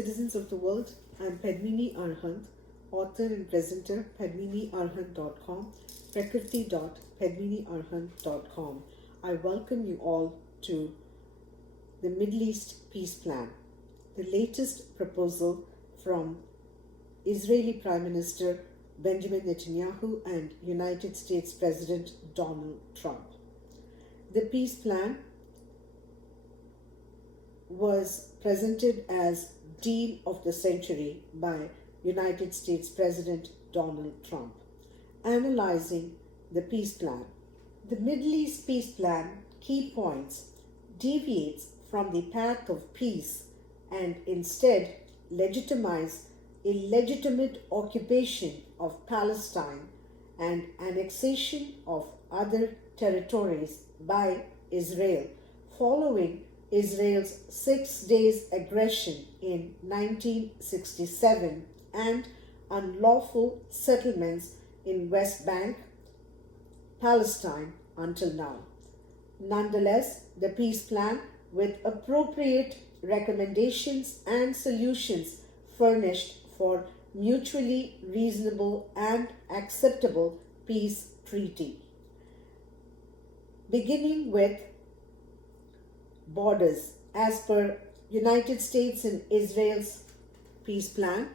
citizens of the world. I'm Padmini Arhant, author and presenter, padminiarhant.com, prakriti.padminiarhant.com. I welcome you all to the Middle East Peace Plan, the latest proposal from Israeli Prime Minister Benjamin Netanyahu and United States President Donald Trump. The peace plan was presented as deal of the century by United States President Donald Trump. Analyzing the peace plan. The Middle East peace plan key points deviates from the path of peace and instead legitimize illegitimate occupation of Palestine and annexation of other territories by Israel following Israel's 6 days aggression in 1967 and unlawful settlements in West Bank, Palestine until now. Nonetheless, the peace plan, with appropriate recommendations and solutions furnished for mutually reasonable and acceptable peace treaty. Beginning with borders, as per United States and Israel's peace plan,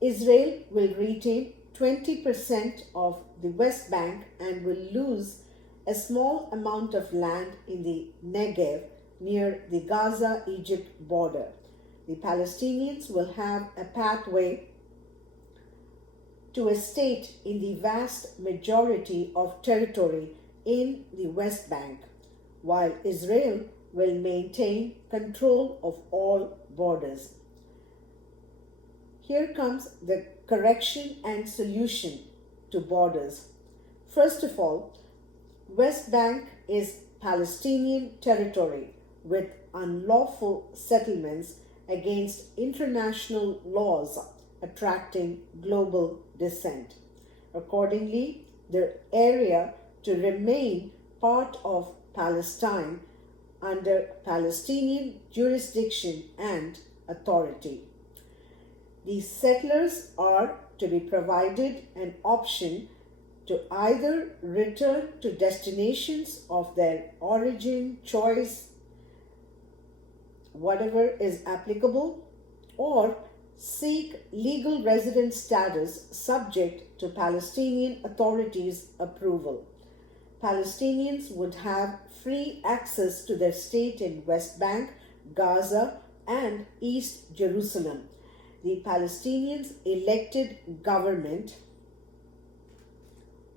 Israel will retain 20% of the West Bank and will lose a small amount of land in the Negev near the Gaza-Egypt border. The Palestinians will have a pathway to a state in the vast majority of territory in the West Bank, while Israel will maintain control of all borders. Here comes the correction and solution to borders. First of all, West Bank is Palestinian territory with unlawful settlements against international laws attracting global dissent. Accordingly, the area to remain part of Palestine under Palestinian jurisdiction and authority. The settlers are to be provided an option to either return to destinations of their origin, choice, whatever is applicable, or seek legal resident status subject to Palestinian authorities' approval. Palestinians would have free access to their state in West Bank, Gaza, and East Jerusalem. The Palestinians' elected government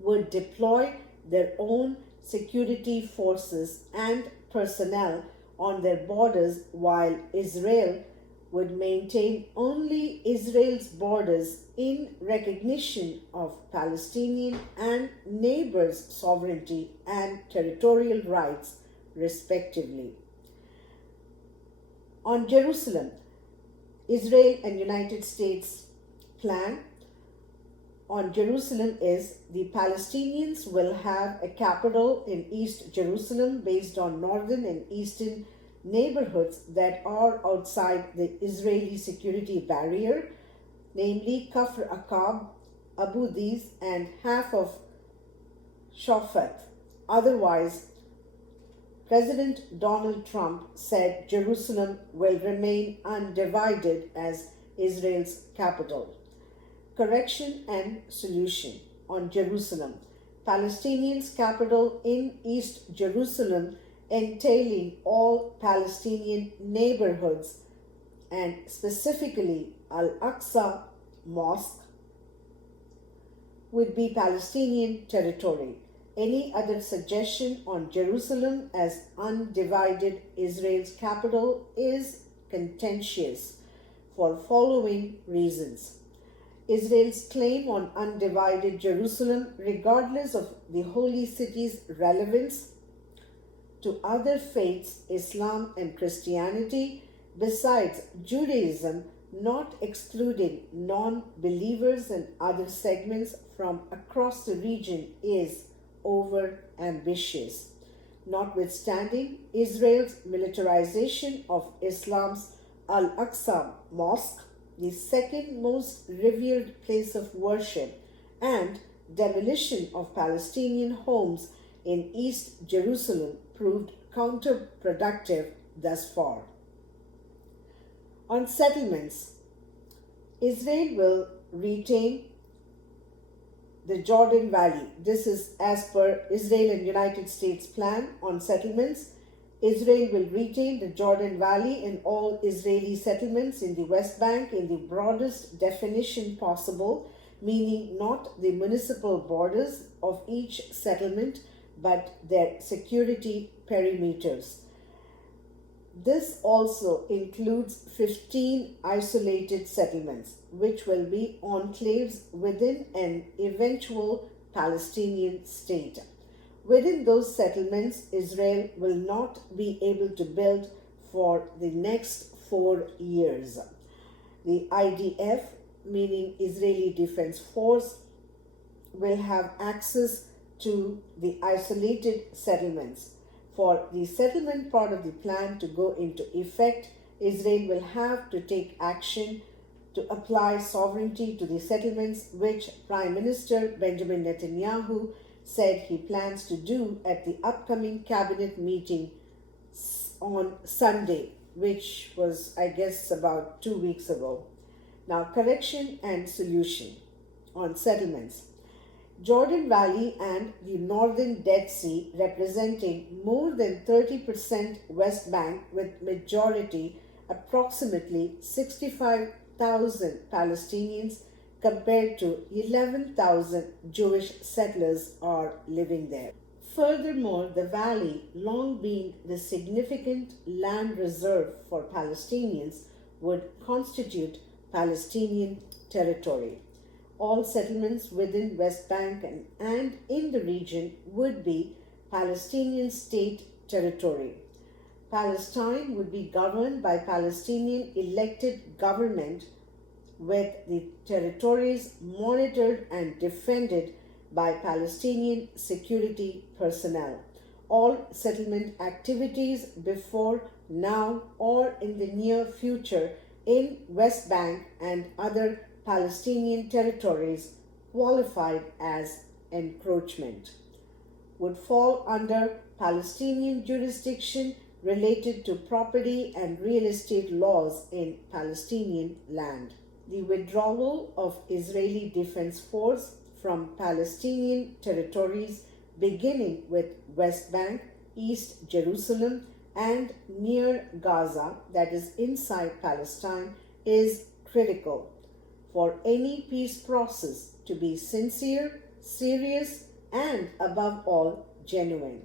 would deploy their own security forces and personnel on their borders, while Israel would maintain only Israel's borders in recognition of Palestinian and neighbors' sovereignty and territorial rights, respectively. On Jerusalem, Israel and United States plan on Jerusalem is the Palestinians will have a capital in East Jerusalem based on northern and eastern neighborhoods that are outside the Israeli security barrier, namely Kafr Aqab, Abu Dis, and half of Shafat. Otherwise, President Donald Trump said Jerusalem will remain undivided as Israel's capital. Correction and solution on Jerusalem. Palestinians' capital in East Jerusalem entailing all Palestinian neighborhoods and specifically Al-Aqsa Mosque would be Palestinian territory. Any other suggestion on Jerusalem as undivided Israel's capital is contentious for following reasons. Israel's claim on undivided Jerusalem, regardless of the holy city's relevance to other faiths, Islam and Christianity, besides Judaism, not excluding non-believers and other segments from across the region, is over-ambitious. Notwithstanding Israel's militarization of Islam's Al-Aqsa Mosque, the second most revered place of worship, and demolition of Palestinian homes in East Jerusalem proved counterproductive thus far. On settlements, Israel will retain the Jordan Valley. This is as per Israel and United States plan on settlements. Israel will retain the Jordan Valley and all Israeli settlements in the West Bank in the broadest definition possible, meaning not the municipal borders of each settlement but their security perimeters. This also includes 15 isolated settlements, which will be enclaves within an eventual Palestinian state. Within those settlements, Israel will not be able to build for the next 4 years. The IDF, meaning Israeli Defense Force, will have access to the isolated settlements. For the settlement part of the plan to go into effect, Israel will have to take action to apply sovereignty to the settlements, which Prime Minister Benjamin Netanyahu said he plans to do at the upcoming cabinet meeting on Sunday, which was, I guess, about 2 weeks ago. Now, correction and solution on settlements. Jordan Valley and the Northern Dead Sea, representing more than 30% West Bank with majority approximately 65,000 Palestinians compared to 11,000 Jewish settlers are living there. Furthermore, the valley, long being the significant land reserve for Palestinians, would constitute Palestinian territory. All settlements within West Bank and in the region would be Palestinian state territory. Palestine would be governed by Palestinian elected government, with the territories monitored and defended by Palestinian security personnel. All settlement activities before, now, or in the near future in West Bank and other Palestinian territories qualified as encroachment would fall under Palestinian jurisdiction related to property and real estate laws in Palestinian land. The withdrawal of Israeli Defense Force from Palestinian territories, beginning with West Bank, East Jerusalem, and near Gaza, that is inside Palestine, is critical for any peace process to be sincere, serious, and above all, genuine.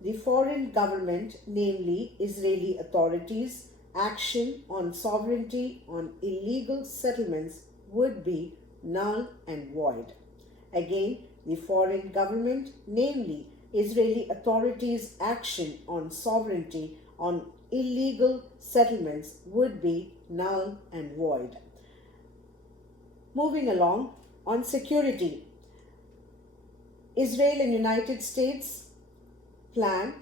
The foreign government, namely Israeli authorities, action on sovereignty on illegal settlements would be null and void. Again, the foreign government, namely Israeli authorities' action on sovereignty on illegal settlements would be null and void. Moving along, on security, Israel and United States plan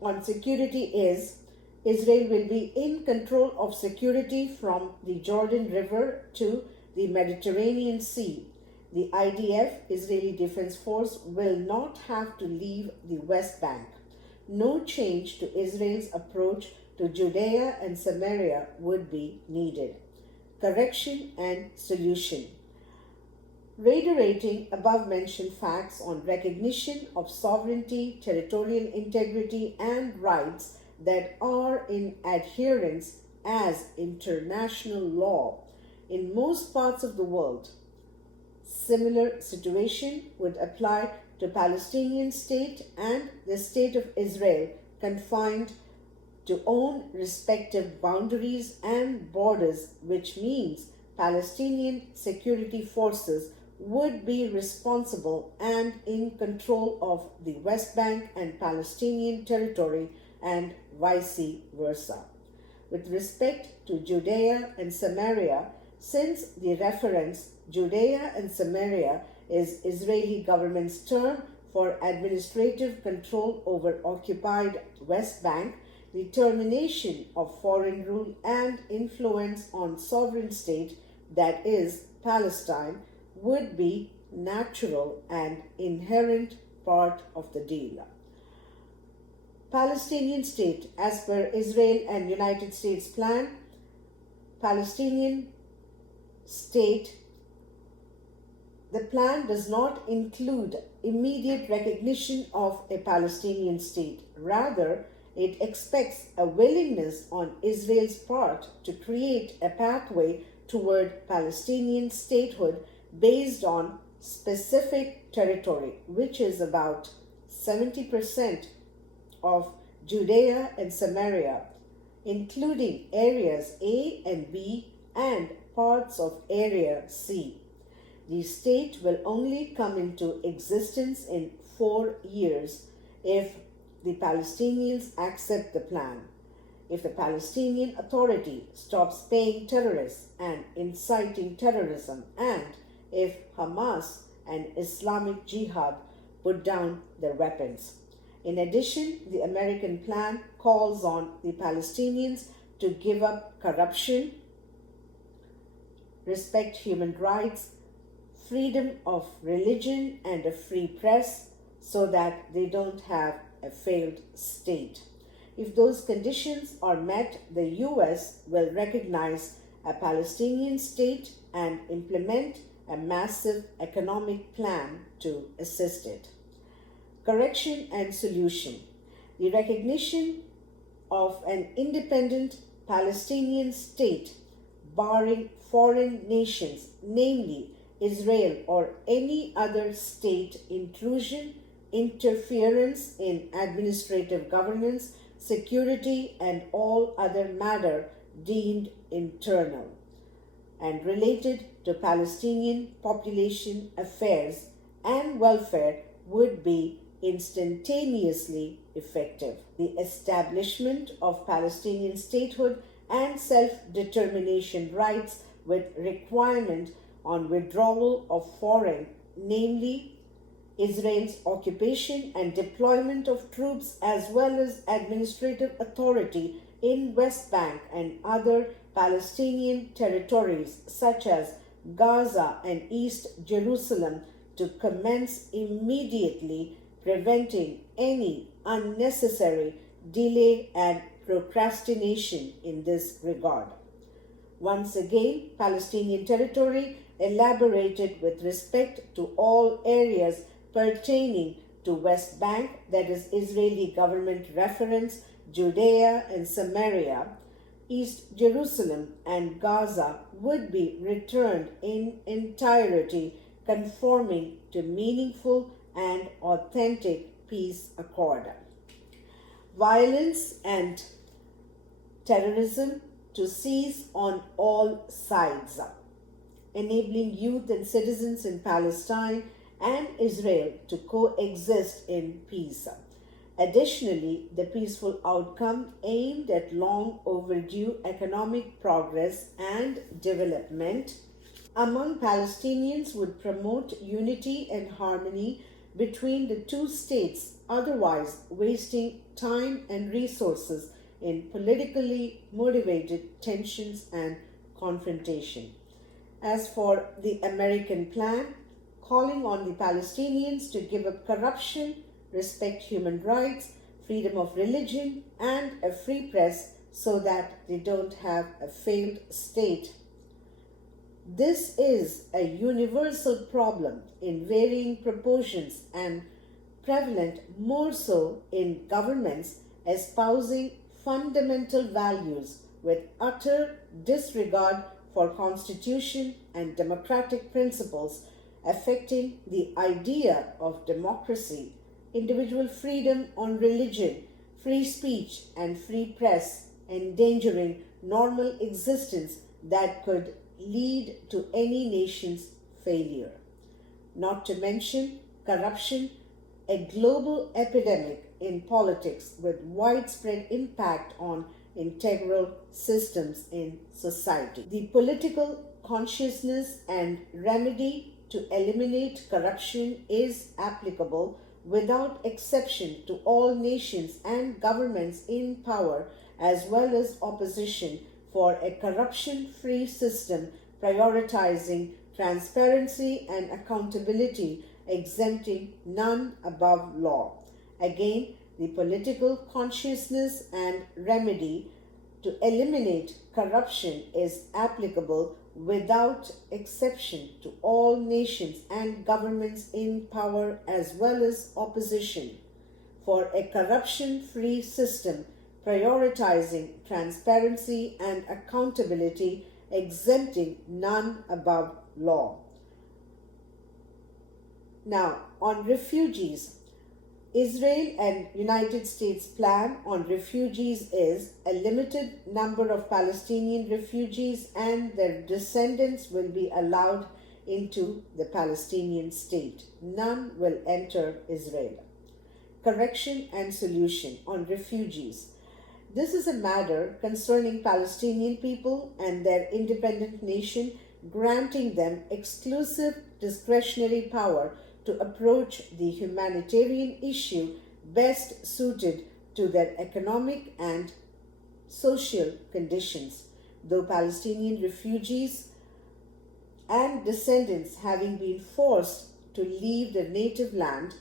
on security is Israel will be in control of security from the Jordan River to the Mediterranean Sea. The IDF, Israeli Defense Force, will not have to leave the West Bank. No change to Israel's approach to Judea and Samaria would be needed. Correction and solution. Reiterating above-mentioned facts on recognition of sovereignty, territorial integrity, and rights that are in adherence as international law in most parts of the world. Similar situation would apply to Palestinian state and the state of Israel, confined to own respective boundaries and borders, which means Palestinian security forces would be responsible and in control of the West Bank and Palestinian territory and vice versa. With respect to Judea and Samaria, since the reference Judea and Samaria is Israeli government's term for administrative control over occupied West Bank, the termination of foreign rule and influence on sovereign state, that is, Palestine, would be natural and inherent part of the deal. Palestinian state, as per Israel and United States plan, Palestinian state, the plan does not include immediate recognition of a Palestinian state. Rather, it expects a willingness on Israel's part to create a pathway toward Palestinian statehood based on specific territory, which is about 70% of Judea and Samaria, including areas A and B and parts of Area C. The state will only come into existence in 4 years if the Palestinians accept the plan. If the Palestinian Authority stops paying terrorists and inciting terrorism, and if Hamas and Islamic Jihad put down their weapons. In addition, the American plan calls on the Palestinians to give up corruption, respect human rights, freedom of religion, and a free press so that they don't have a failed state. If those conditions are met, the US will recognize a Palestinian state and implement a massive economic plan to assist it. Correction and solution. The recognition of an independent Palestinian state, barring foreign nations, namely Israel or any other state intrusion, interference in administrative governance, security, and all other matter deemed internal and related to Palestinian population affairs and welfare would be instantaneously effective. The establishment of Palestinian statehood and self-determination rights with requirement on withdrawal of foreign, namely Israel's occupation and deployment of troops as well as administrative authority in West Bank and other Palestinian territories such as Gaza and East Jerusalem to commence immediately, preventing any unnecessary delay and procrastination in this regard. Once again, Palestinian territory elaborated with respect to all areas pertaining to West Bank, that is Israeli government reference, Judea and Samaria, East Jerusalem and Gaza would be returned in entirety, conforming to meaningful and authentic peace accord. Violence and terrorism to cease on all sides, enabling youth and citizens in Palestine and Israel to coexist in peace. Additionally, the peaceful outcome aimed at long overdue economic progress and development among Palestinians would promote unity and harmony between the two states, otherwise wasting time and resources in politically motivated tensions and confrontation. As for the American plan, calling on the Palestinians to give up corruption, respect human rights, freedom of religion, and a free press so that they don't have a failed state. This is a universal problem in varying proportions and prevalent more so in governments espousing fundamental values with utter disregard for constitution and democratic principles affecting the idea of democracy, individual freedom on religion, free speech, and free press, endangering normal existence that could lead to any nation's failure. Not to mention corruption, a global epidemic in politics with widespread impact on integral systems in society. The political consciousness and remedy to eliminate corruption is applicable without exception to all nations and governments in power as well as opposition for a corruption-free system prioritizing transparency and accountability, exempting none above law. Again, the political consciousness and remedy to eliminate corruption is applicable without exception to all nations and governments in power as well as opposition for a corruption-free system prioritizing transparency and accountability, exempting none above law. Now, on refugees, Israel and United States plan on refugees is a limited number of Palestinian refugees and their descendants will be allowed into the Palestinian state. None will enter Israel. Correction and solution on refugees. This is a matter concerning Palestinian people and their independent nation, granting them exclusive discretionary power to approach the humanitarian issue best suited to their economic and social conditions. Though Palestinian refugees and descendants having been forced to leave their native land,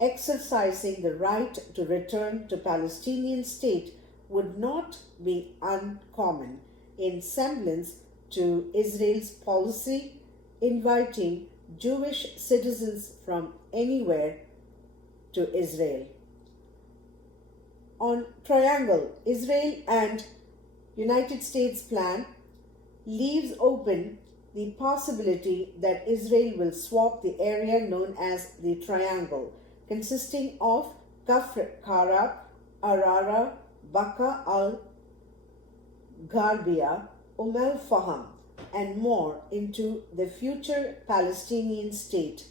exercising the right to return to Palestinian state would not be uncommon in semblance to Israel's policy inviting Jewish citizens from anywhere to Israel. On triangle, Israel and United States plan leaves open the possibility that Israel will swap the area known as the triangle, consisting of Kafr Kara, Arara, Baka al-Gharbia, Faham, and more into the future Palestinian state.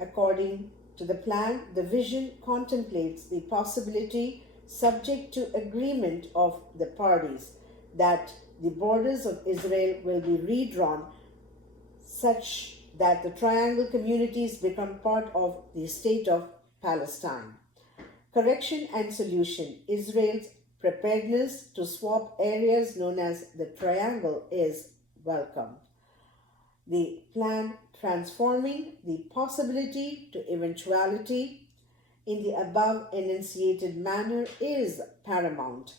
According to the plan, the vision contemplates the possibility, subject to agreement of the parties, that the borders of Israel will be redrawn such that the triangle communities become part of the state of Palestine. Correction and solution. Israel's preparedness to swap areas known as the triangle is welcome. The plan transforming the possibility to eventuality in the above enunciated manner is paramount.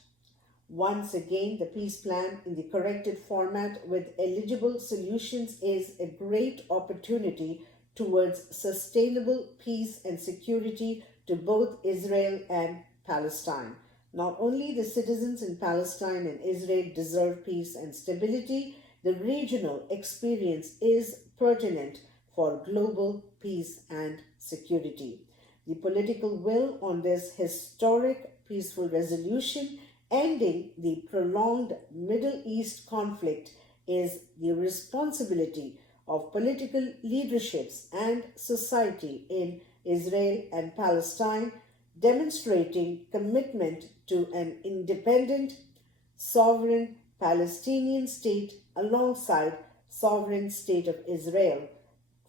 Once again, the peace plan in the corrected format with eligible solutions is a great opportunity towards sustainable peace and security to both Israel and Palestine. Not only the citizens in Palestine and Israel deserve peace and stability, the regional experience is pertinent for global peace and security. The political will on this historic peaceful resolution ending the prolonged Middle East conflict is the responsibility of political leaderships and society in Israel and Palestine, demonstrating commitment to an independent, sovereign Palestinian state alongside sovereign state of Israel,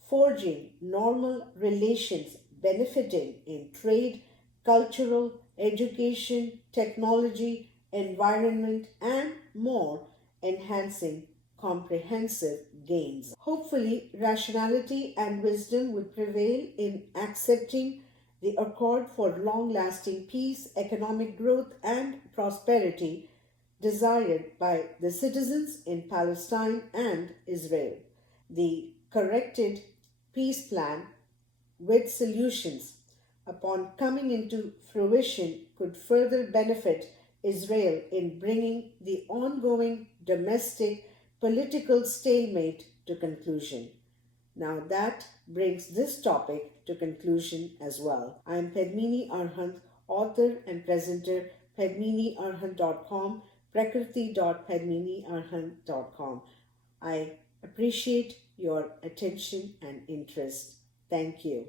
forging normal relations benefiting in trade, cultural, education, technology, environment, and more, enhancing comprehensive gains. Hopefully, rationality and wisdom would prevail in accepting the accord for long-lasting peace, economic growth, and prosperity desired by the citizens in Palestine and Israel. The corrected peace plan with solutions upon coming into fruition could further benefit Israel in bringing the ongoing domestic political stalemate to conclusion. Now that brings this topic to conclusion as well. I am Padmini Arhant, author and presenter, padminiarhant.com, prakriti.padminiarhant.com. I appreciate your attention and interest. Thank you.